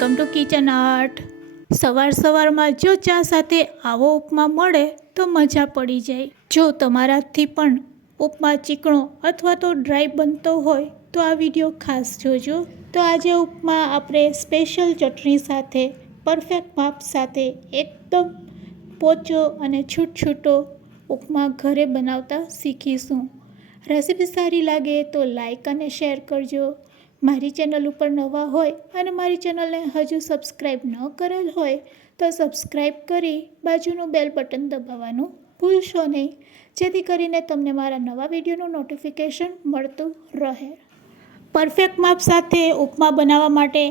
Welcome to kitchen art. સવારમાં જો ચા સાથે આવો ઉપમા મળે તો મજા પડી જાય। જો તમારાથી પણ ઉપમા ચીકણો અથવા તો ડ્રાય બનતો હોય તો આ વિડીયો ખાસ જોજો। તો આજે ઉપમા આપણે સ્પેશિયલ ચટણી સાથે પરફેક્ટ માપ સાથે એકદમ પોચો અને છૂટછૂટો ઉપમા ઘરે બનાવતા શીખીશું। રેસીપી સારી લાગે તો લાઈક અને શેર કરજો। મારી ચેનલ ઉપર નવા હોય અને મારી ચેનલને હજુ સબસ્ક્રાઈબ ન કરેલ હોય તો સબસ્ક્રાઈબ કરી બાજુનું બેલ બટન દબાવવાનું ભૂલશો નહીં, જેથી કરીને તમને મારા નવા વિડીયોનું નોટિફિકેશન મળતું રહે। પરફેક્ટ માપ સાથે ઉપમા બનાવવા માટે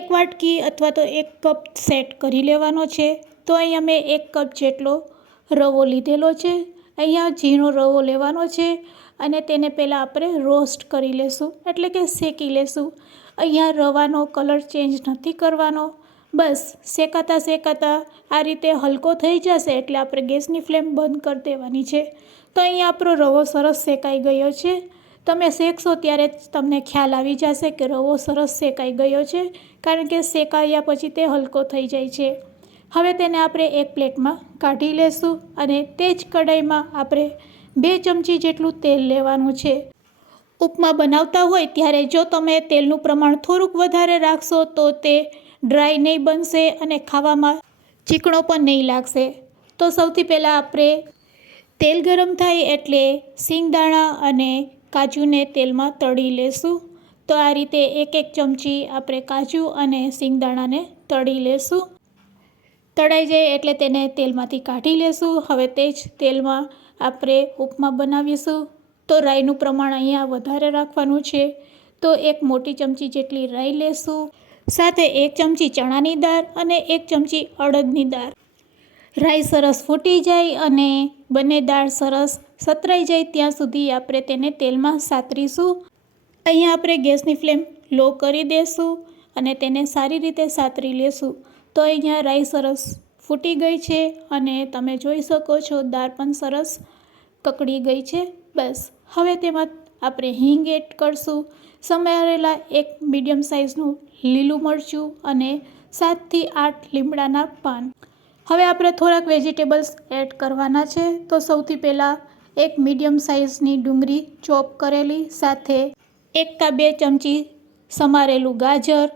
1 વાટકી અથવા તો 1 કપ સેટ કરી લેવાનો છે। તો અહીંયા મેં 1 કપ જેટલો રવો લીધેલો છે। અહીંયા ઝીણો રવો લેવાનો છે અને તેને પહેલાં આપણે રોસ્ટ કરી લેશું, એટલે કે શેકી લેશું। અહીંયા રવાનો કલર ચેન્જ નથી કરવાનો, બસ શેકાતા આ રીતે હલકો થઈ જશે એટલે આપણે ગેસની ફ્લેમ બંધ કરી દેવાની છે। તો અહીંયા આપણો રવો સરસ શેકાઈ ગયો છે। તમે શેકશો ત્યારે જ તમને ખ્યાલ આવી જશે કે રવો સરસ શેકાઈ ગયો છે, કારણ કે શેકાયા પછી તે હલકો થઈ જાય છે। હવે તેને આપણે એક પ્લેટમાં કાઢી લેશું અને તે જ કઢાઈમાં આપણે 2 ચમચી જેટલું તેલ લેવાનું છે। ઉપમા બનાવતા હોય ત્યારે જો તમે તેલનું પ્રમાણ થોડુંક વધારે રાખશો તો તે ડ્રાય નહીં બનશે અને ખાવામાં ચીકણો પણ નહીં લાગશે। તો સૌથી પહેલાં આપણે તેલ ગરમ થાય એટલે સિંગદાણા અને કાજુને તેલમાં તળી લેશું। તો આ રીતે 1 ચમચી આપણે કાજુ અને સિંગદાણાને તળી લેશું। તળાઈ જાય એટલે તેને તેલમાંથી કાઢી લેશું। હવે તે જ તેલમાં આપણે ઉપમા બનાવીશું। તો રાઈનું પ્રમાણ અહીંયા વધારે રાખવાનું છે। તો 1 મોટી ચમચી જેટલી રાઈ લેશું, સાથે 1 ચમચી ચણાની દાળ અને 1 ચમચી અડદની દાળ। રાઈ સરસ ફૂટી જાય અને બંને દાળ સરસ સતરાઈ જાય ત્યાં સુધી આપણે તેને તેલમાં સાતરીશું। અહીંયા આપણે ગેસની ફ્લેમ લો કરી દઈશું અને તેને સારી રીતે સાતરી લેશું। તો અહીંયા રાઈ સરસ ફૂટી ગઈ છે અને તમે જોઈ શકો છો દાળ પણ સરસ કકડી ગઈ છે। બસ હવે તેમાં આપણે હિંગ એડ કરશું, સમારેલા 1 મીડિયમ સાઇઝનું લીલું મરચું અને 7 થી 8 લીમડાના પાન। હવે આપણે થોડાક વેજીટેબલ્સ એડ કરવાના છે। તો સૌથી પહેલાં 1 મીડિયમ સાઇઝની ડુંગળી ચોપ કરેલી, સાથે 1 કે 2 ચમચી સમારેલું ગાજર,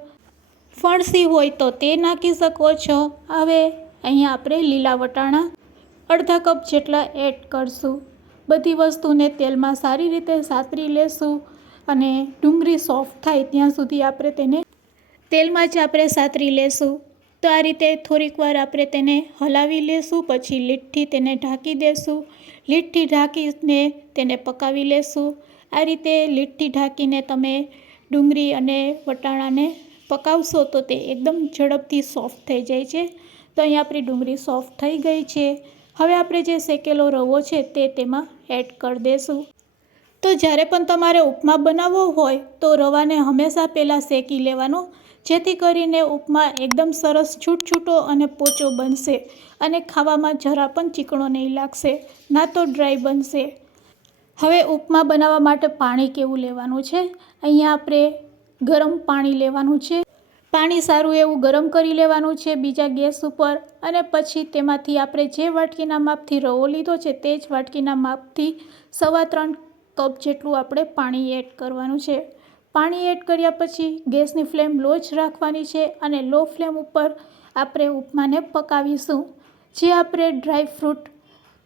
ફણસી હોય તો તે નાખી શકો છો। હવે અહીંયા આપણે લીલા વટાણા અડધા કપ જેટલા એડ કરશું। બધી વસ્તુને તેલમાં સારી રીતે સાતરી લેશું અને ડુંગળી સોફ્ટ થાય ત્યાં સુધી આપણે તેને તેલમાં જ આપણે સાતરી લેશું। તો આ રીતે થોડીક વાર આપણે તેને હલાવી લેશું, પછી લીડથી તેને ઢાંકી દેશું। લીડથી ઢાંકીને તેને પકાવી લેશું। આ રીતે લીડથી ઢાંકીને તમે ડુંગળી અને વટાણાને પકાવશો તો તે એકદમ ઝડપથી સોફ્ટ થઈ જાય છે। તો અહીંયા આપણી ડુંગળી સોફ્ટ થઈ ગઈ છે। હવે આપણે જે શેકેલો રવો છે તે તેમાં એડ કરી દઈશું। તો જ્યારે પણ તમારે ઉપમા બનાવવો હોય તો રવાને હંમેશા પહેલાં શેકી લેવાનો, જેથી કરીને ઉપમા એકદમ સરસ છૂટછૂટો અને પોચો બનશે અને ખાવામાં જરા પણ ચીકણો નહીં લાગશે, ના તો ડ્રાય બનશે। હવે ઉપમા બનાવવા માટે પાણી કેવું લેવાનું છે, અહીંયા આપણે ગરમ પાણી લેવાનું છે। પાણી સારું એવું ગરમ કરી લેવાનું છે બીજા ગેસ ઉપર, અને પછી તેમાંથી આપણે જે વાટકીના માપથી રવો લીધો છે તે જ વાટકીના માપથી 3.25 કપ જેટલું આપણે પાણી એડ કરવાનું છે। પાણી એડ કર્યા પછી ગેસની ફ્લેમ લો જ રાખવાની છે અને લો ફ્લેમ ઉપર આપણે ઉપમાને પકાવીશું। જે આપણે ડ્રાય ફ્રૂટ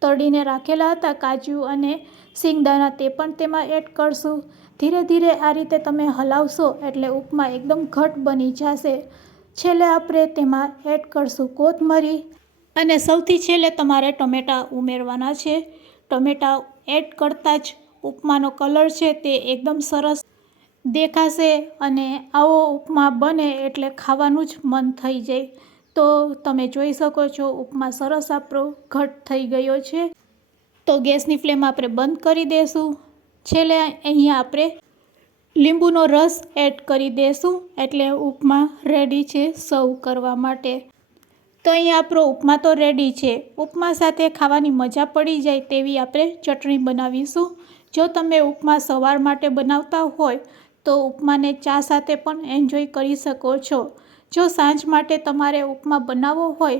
તળીને રાખેલા હતા, કાજુ અને સિંગદાણા, તે પણ તેમાં એડ કરશું। ધીરે ધીરે આ રીતે તમે હલાવશો એટલે ઉપમા એકદમ ઘટ બની જશે। છેલ્લે આપણે તેમાં એડ કરશું કોથમરી અને સૌથી છેલ્લે તમારે ટમેટાં ઉમેરવાના છે। ટમેટાં એડ કરતાં જ ઉપમાનો કલર છે તે એકદમ સરસ દેખાશે અને આવો ઉપમા બને એટલે ખાવાનું જ મન થઈ જાય। તો તમે જોઈ શકો છો ઉપમા સરસ આપણો ઘટ થઈ ગયો છે। તો ગેસની ફ્લેમ આપણે બંધ કરી દઈશું। છેલ્લે અહીંયા આપણે લીંબુનો રસ એડ કરી દઈશું એટલે ઉપમા રેડી છે સર્વ કરવા માટે। તો અહીંયા આપણો ઉપમા તો રેડી છે। ઉપમા સાથે ખાવાની મજા પડી જાય તેવી આપણે ચટણી બનાવીશું। જો તમે ઉપમા સવાર માટે બનાવતા હોય તો ઉપમાને ચા સાથે પણ એન્જોય કરી શકો છો। જો સાંજ માટે તમારે ઉપમા બનાવવો હોય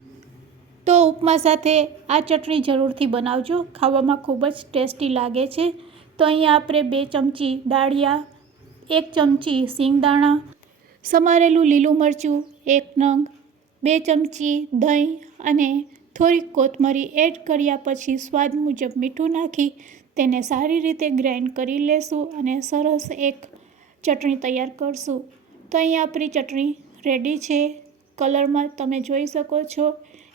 તો ઉપમા સાથે આ ચટણી જરૂરથી બનાવજો. ખાવામાં ખૂબ જ ટેસ્ટી લાગે છે. તો અહીંયા આપણે 2 ચમચી દાળિયા, 1 ચમચી સિંગદાણા, સમારેલું લીલું મરચું 1 નંગ, 2 ચમચી દહીં અને થોડીક કોથમરી એડ કર્યા પછી સ્વાદ મુજબ મીઠું નાખી તેને સારી રીતે ગ્રાઇન્ડ કરી લેશું અને સરસ એક ચટણી તૈયાર કરશું. તો અહીંયા આપણી ચટણી રેડી છે. કલરમાં તમે જોઈ શકો છો,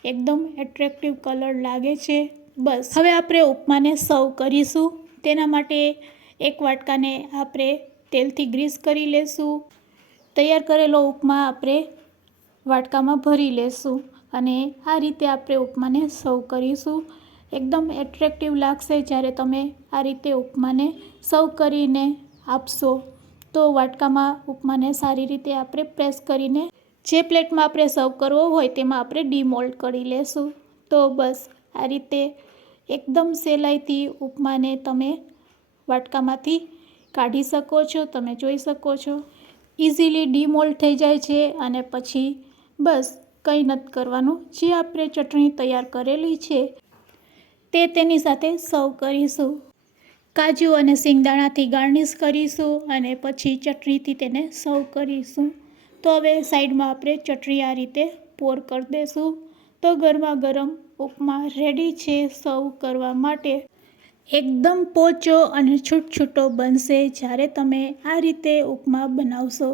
એકદમ એટ્રેક્ટિવ કલર લાગે છે. બસ હવે આપણે ઉપમાને સર્વ કરીશું. તેના માટે એક વાટકાને આપણે તેલથી ગ્રીસ કરી લેશું. તૈયાર કરેલો ઉપમા આપણે વાટકામાં ભરી લેશું અને આ રીતે આપણે ઉપમાને સર્વ કરીશું. એકદમ એટ્રેક્ટિવ લાગશે જ્યારે તમે આ રીતે ઉપમાને સર્વ કરીને આપશો. તો વાટકામાં ઉપમાને સારી રીતે આપણે પ્રેસ કરીને જે પ્લેટમાં આપણે સર્વ કરવો હોય તેમાં આપણે ડીમોલ્ડ કરી લેશું. તો બસ આ રીતે એકદમ સહેલાઈથી ઉપમાને તમે વાટકામાંથી કાઢી શકો છો. તમે જોઈ શકો છો ઇઝીલી ડીમોલ્ડ થઈ જાય છે અને પછી બસ કંઈ નથી કરવાનું. જે આપણે ચટણી તૈયાર કરેલી છે તે તેની સાથે સર્વ કરીશું. કાજુ અને સિંગદાણાથી ગાર્નિશ કરીશું અને પછી ચટણીથી તેને સર્વ કરીશું. તો હવે સાઈડમાં આપણે ચટણી આ રીતે પોર કરી દઈશું. તો ગરમા ગરમ ઉપમા રેડી છે સર્વ કરવા માટે. એકદમ પોચો અને છૂટછૂટો બનશે જ્યારે તમે આ રીતે ઉપમા બનાવશો.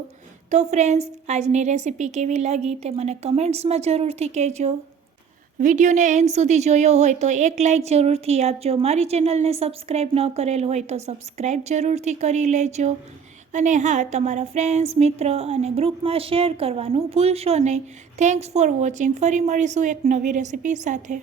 તો ફ્રેન્ડ્સ, આજની રેસીપી કેવી લાગી તે મને કમેન્ટ્સમાં જરૂરથી કહેજો. વિડીયોને એન્ડ સુધી જોયો હોય તો એક લાઇક જરૂરથી આપજો. મારી ચેનલને સબસ્ક્રાઈબ ન કરેલ હોય તો સબસ્ક્રાઈબ જરૂરથી કરી લેજો. અને હા, તમારા ફ્રેન્ડ્સ, મિત્ર અને ગ્રુપમાં શેર કરવાનું ભૂલશો નહીં. Thanks for watching. ફરી મળીશું એક નવી રેસીપી સાથે.